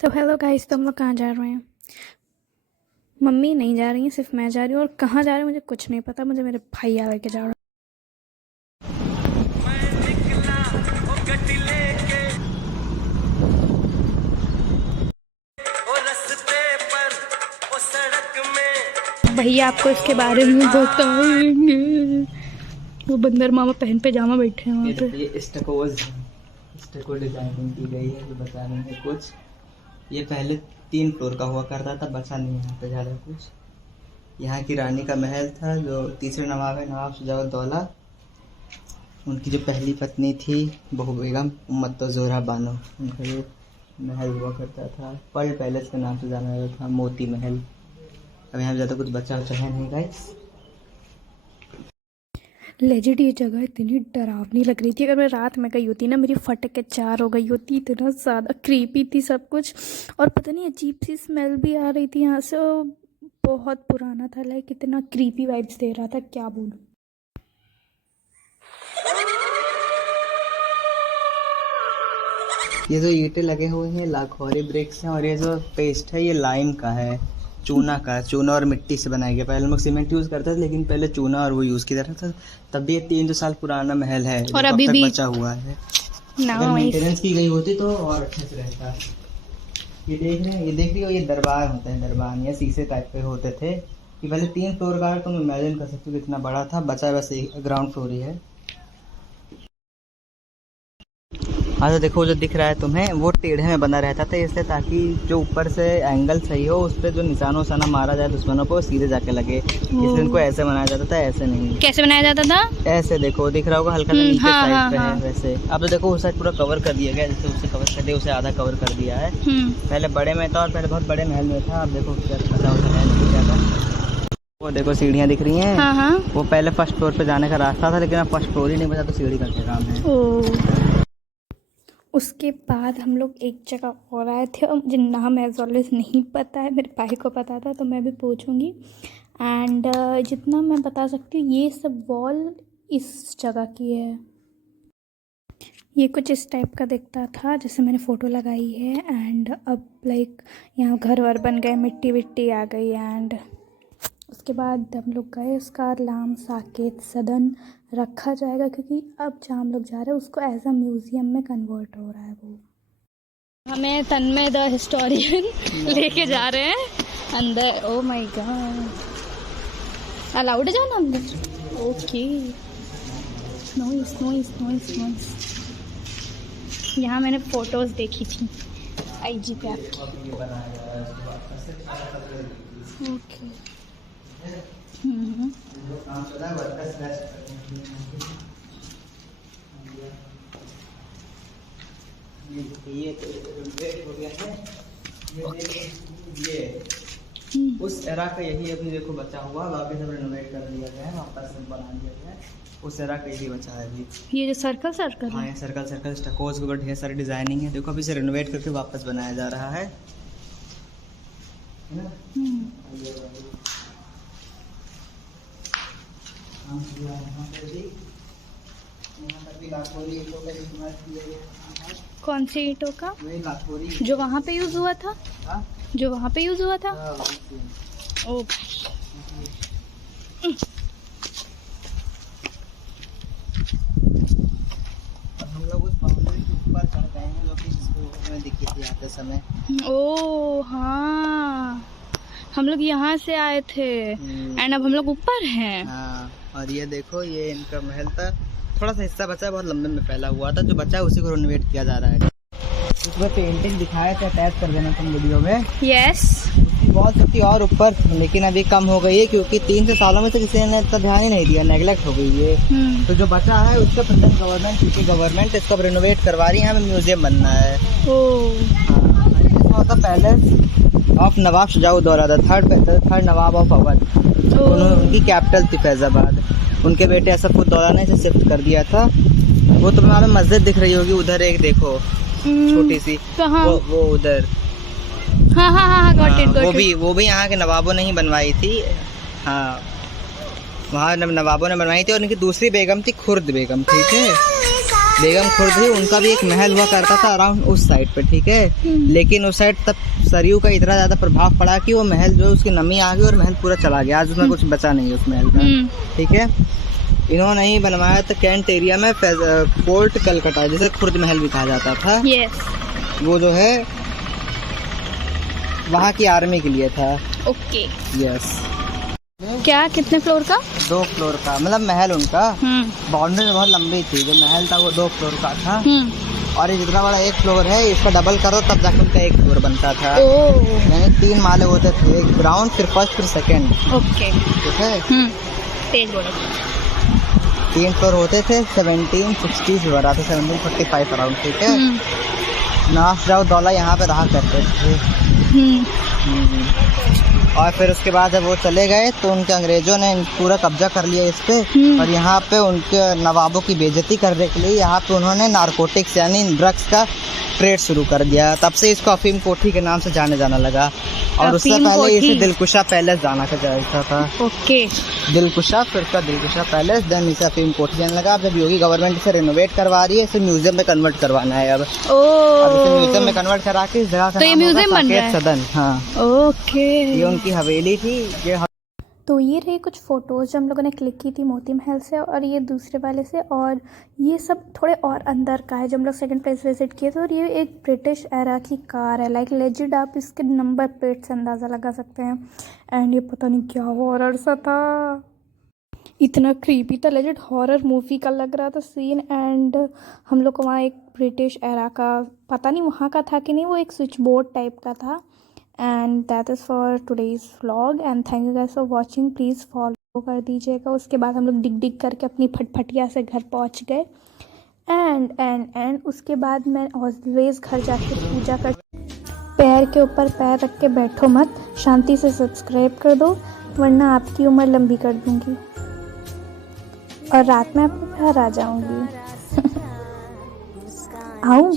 तो hello guys, तो हम लोग कहाँ जा रहे हैं? मम्मी नहीं जा रही है, सिर्फ मैं जा रही हूँ। और कहाँ जा रही हूँ मुझे कुछ नहीं पता, मुझे मेरे भैया लेके जा रहा है। भैया आपको इसके बारे में बताएंगे। वो बंदर मामा पहन पे जामा बैठे हैं वहाँ पे। ये स्टको डिजाइनिंग की गई है, जो बचा नहीं है कुछ। ये पहले 3 फ्लोर का हुआ करता था, बचा नहीं है यहाँ पे ज़्यादा कुछ। यहाँ की रानी का महल था, जो तीसरे नवाब है, नवाब शुजाउद्दौला। उनकी जो पहली पत्नी थी बहू बेगम उम्मतो जोहरा बानो, उनका जो महल हुआ करता था, पर्ल पैलेस के नाम से जाना जाता था, मोती महल। अब यहाँ ज़्यादा कुछ बचा है नहीं गाइस। लेजिट ये जगह इतनी डरावनी लग रही थी। अगर मैं रात में गई होती ना, मेरी फटक के 4 हो गई होती। इतना ज़्यादा क्रीपी थी सब कुछ। और पता नहीं अजीब सी स्मेल भी आ रही थी यहाँ से। और बहुत पुराना था, लाइक इतना क्रीपी वाइब्स दे रहा था, क्या बोलूँ। ये जो ईंटें लगे हुए हैं लाखौरी ब्रिक्स हैं, और ये जो पेस्ट है ये लाइम का है, चूना का। चूना और मिट्टी से बनाया गया। पहले लोग सीमेंट यूज करते थे, लेकिन पहले चूना और वो यूज किया जाता था। तब भी ये 300 साल पुराना महल है और जो अभी अब तक भी बचा हुआ है। अगर मेंटेनेंस की गई होती तो और अच्छे से रहता। ये देख रहे हैं, ये देख रही हो, ये दरबार होते हैं, दरबार ये शीशे टाइप के होते थे। ये पहले 3 फ्लोर का, तुम इमेजिन कर सकते हो कितना बड़ा था। बचा बस ग्राउंड फ्लोर ही है। हाँ तो देखो, जो दिख रहा है तुम्हें वो टेढ़े में बना रहता था, इसलिए ताकि जो ऊपर से एंगल सही हो, उस पर जो निशाना उसाना मारा जाए दुश्मनों को, सीधे जाके लगे। इसलिए इनको ऐसे बनाया जाता था, ऐसे नहीं। कैसे बनाया जाता था? ऐसे देखो, दिख रहा होगा हल्का सा नीचे हाँ, साइड हाँ, पे हाँ। है वैसे। अब तो देखो उस साइड पूरा कवर कर दिया गया, जैसे उसे कवर कर दिया, उसे आधा कवर कर दिया है। पहले बड़े में था, और पहले बहुत बड़े महल में था। अब देखो क्या बचा होता है नहीं ज्यादा। वो देखो सीढ़ियाँ दिख रही हैं। हाँ, हाँ। वो पहले फर्स्ट फ्लोर पे जाने का रास्ता था, लेकिन अब फर्स्ट फ्लोर ही नहीं बचा, तो सीढ़ी का क्या काम है। उसके बाद हम लोग एक जगह और आए थे, और मुझे नाम एज ऑलवेज नहीं पता है, मेरे भाई को पता था, तो मैं भी पूछूंगी। एंड जितना मैं बता सकती हूँ, ये सब वॉल इस जगह की है। ये कुछ इस टाइप का दिखता था, जैसे मैंने फ़ोटो लगाई है। एंड अब लाइक यहाँ घर वर बन गए, मिट्टी विट्टी आ गई। एंड उसके बाद हम लोग गए, उसका लाम साकेत सदन रखा जाएगा, क्योंकि अब जहाँ हम लोग जा रहे हैं उसको एज अ म्यूज़ियम में कन्वर्ट हो रहा है। वो हमें तन्मय द हिस्टोरियन लेके जा रहे हैं अंदर। ओ माय गॉड, अलाउड है जाना अंदर? Okay. Noise noise noise noise. यहाँ मैंने फ़ोटोज़ देखी थी IG पे आपकी। ओके। ये हो गया है। ये उस एरा का यही अभी देखो बचा हुआ, बाकी सब रेनोवेट कर दिया गया है, वापस से बना दिया गया है। उस एरा का यही बचा है अभी। ये जो सर्कल हाँ, ये सर्कल स्टकोज के ऊपर ढेर सारी डिजाइनिंग है। देखो अभी से रेनोवेट करके वापस बनाया जा रहा है ना? कौन सी ईंटों का? लाखोरी जो वहाँ पे यूज़ हुआ था? हाँ? जो वहाँ पे यूज़ हुआ था? हाँ, ओ हम लोग उस बाउंड्री के ऊपर चढ़ गए हैं, जो कि जिसको हमें दिखी थी आते समय। ओ हाँ, हम लोग यहाँ से आए थे। एंड अब हम लोग ऊपर हैं। हाँ, और ये देखो, ये इनका महल था। थोड़ा सा हिस्सा बचा है, बहुत लंबे में फैला हुआ था। जो बचा है उसी को रेनोवेट किया जा रहा है। उसमें पेंटिंग दिखाए थे, अटैच कर देना तुम वीडियो में। यस। बहुत सकती और ऊपर, लेकिन अभी कम हो गई है, क्योंकि 300 सालों में से किसी ने इतना ध्यान ही नहीं दिया, नेगलेक्ट हो गई है। तो जो बचा है उसका प्रेजेंट गवर्नमेंट, क्योंकि गवर्नमेंट इसका रेनोवेट करवा रही है, हमें म्यूजियम बनना है। Palace of Nawab Shujauddaula, third Nawab of Awadh. उनकी कैपिटल थी फैजाबाद। उनके बेटे असफउद्दौला ने इसे शिफ्ट कर दिया था। वो तुम्हें वहाँ पे मस्जिद दिख रही होगी उधर, एक देखो छोटी सी, वो उधर। हाँ हाँ हाँ, got it. वो भी यहाँ के नवाबों ने ही बनवाई थी। हाँ, वहाँ नवाबों ने बनवाई थी। और उनकी दूसरी बेगम थी खुर्द बेगम, ठीक है। बेगम खुर्द ही उनका भी एक महल हुआ करता था अराउंड उस साइड पे, ठीक है। लेकिन उस साइड तब सरयू का इतना ज़्यादा प्रभाव पड़ा कि वो महल जो उसकी नमी आ गई और महल पूरा चला गया। आज उसमें कुछ बचा नहीं है उस महल का, ठीक है। इन्होंने ही बनवाया था कैंट एरिया में फोर्ट कलकत्ता, जिसे खुर्द महल भी कहा जाता था। वो जो है वहाँ की आर्मी के लिए था। ओके। यस। क्या कितने फ्लोर का? 2 फ्लोर का, मतलब महल उनका। बाउंड्री बहुत लंबी थी, जो महल था वो 2 फ्लोर का था। और ये जितना बड़ा 1 फ्लोर है, इसका डबल करो तब जाके उनका 1 फ्लोर बनता था। यानी 3 माले होते थे, एक ग्राउंड, फिर फर्स्ट, फिर सेकेंड। ओके, ठीक है। तेज बोलो। 3 फ्लोर होते थे। 1760 से बना था, 1745 अराउंड, ठीक है। नास जाओ दौला यहाँ पे रहा करते थे। और फिर उसके बाद जब वो चले गए तो उनके अंग्रेजों ने पूरा कब्जा कर लिया इस पे। और यहाँ पे उनके नवाबों की बेइज्जती करने के लिए यहाँ पे उन्होंने नारकोटिक्स यानी ड्रग्स का ट्रेड शुरू कर दिया। तब से इसको अफीम कोठी के नाम से जाना लगा। और उससे पहले इसे दिलकुशा पैलेस जाना जाता था। ओके। दिलकुशा, फिर उसका दिलकुशा पैलेस, देन इसे अफीम कोठी जाने लगा। अब जब योगी गवर्नमेंट इसे रिनोवेट करवा रही है, इसे म्यूजियम में कन्वर्ट करवाना है। अब इसे म्यूजियम में कन्वर्ट करा के इस जगह का नाम होगा साकेत सदन। हाँ, ओके। ये उनकी हवेली थी। तो ये रही कुछ फ़ोटोज़ जो हम लोगों ने क्लिक की थी मोती महल से, और ये दूसरे वाले से। और ये सब थोड़े और अंदर का है जो हम लोग सेकंड प्लेस विजिट किए थे। और ये एक ब्रिटिश एरा की कार है, लाइक लेजिड, आप इसके नंबर प्लेट से अंदाज़ा लगा सकते हैं। एंड ये पता नहीं क्या हॉरर सा था, इतना क्रीपी था, लेजिड हॉरर मूवी का लग रहा था सीन। एंड हम लोग को वहाँ एक ब्रिटिश एरा का, पता नहीं वहाँ का था कि नहीं, वो एक स्विच बोर्ड टाइप का था। And that is for today's vlog and thank you guys for watching. Please follow कर दीजिएगा। उसके बाद हम लोग डिग करके अपनी फटफटिया से घर पहुंच गए। एंड उसके बाद मैं ऑलवेज घर जाके पूजा कर, पैर के ऊपर पैर रख के बैठो मत, शांति से सब्सक्राइब कर दो, वरना आपकी उम्र लंबी कर दूंगी और रात में आपके घर आ जाऊंगी। आऊँ?